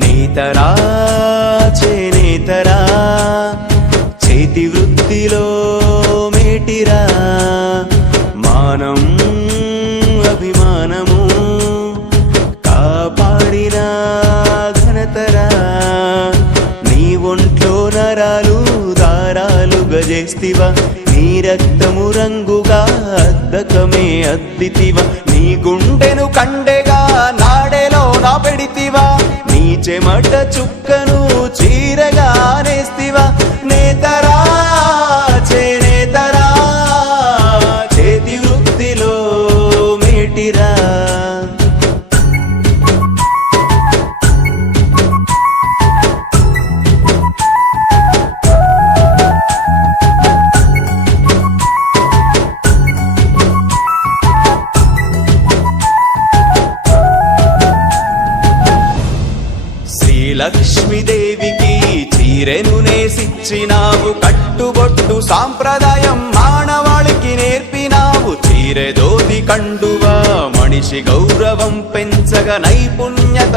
నేతరా చేనేతరా చేతి వృత్తిలో మేటిరా మానం అభిమానము కాపాడిన ఘనతరా నీ ఒంట్లో నరాలు దారాలు గజేస్తివా నీ రక్తము రంగుగా అద్దకమే అద్దితివా నీ గుండెను కండెగా నాడెలో నా పెడితివా నీ చెమట చుక్కను చీరగా నేస్తివా నేతరా చేనేతరా చేతి వృత్తిలో మేటిరా లక్ష్మీదేవికి చీరెను నేసిచ్చినావు కట్టుబొట్టు సాంప్రదాయం మానవాళికి నేర్పినావు చీరె దోది కండువా మనిషి గౌరవం పెంచగ నైపుణ్యత